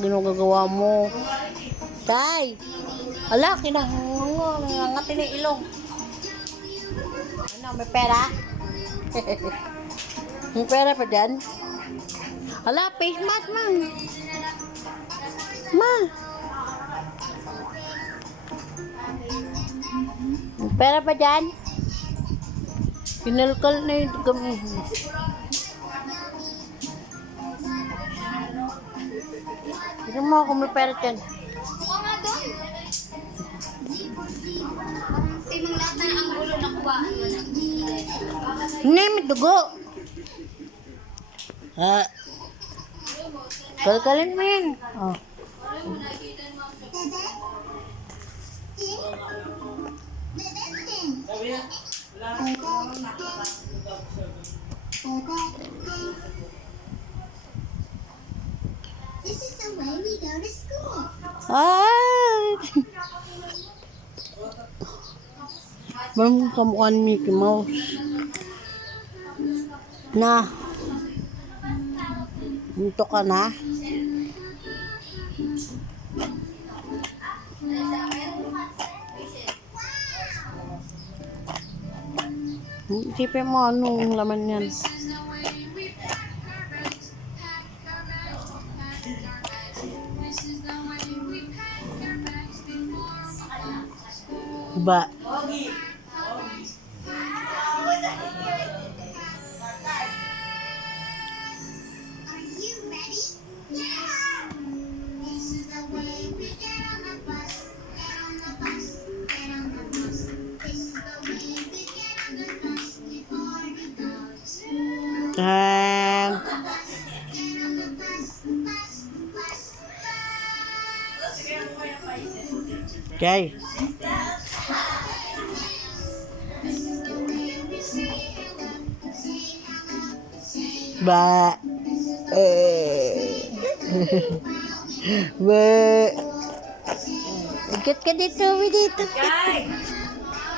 Ginagagawa mo. Tay! Ala, nangangatin na yung ilong. Ano, may pera? May pera pa dyan? Ala, face mask, ma. Ma. May pera pa dyan? Pinalkal na yung kami. Tignan mo kung may pera dyan. Oo nga doon. Simang lahat na ang gulo na kubaan mo na. Hindi, may dugo. Kalkalin mo yan. Oh. This is the way we go to school. Parang kamukha ni Mickey Mouse. Na. Dito ka na. Isipin mo anong laman yan. Ba? Are you ready? Yes. This is the way we get on the bus. Get on the bus. Get on the bus. This is the way we get on the bus before we go to school. Ah, Get on the bus. Bus. Bus. okay. This is the way we say hello. Say hello. Say Ba? Ba? Ikat ka dito, dito.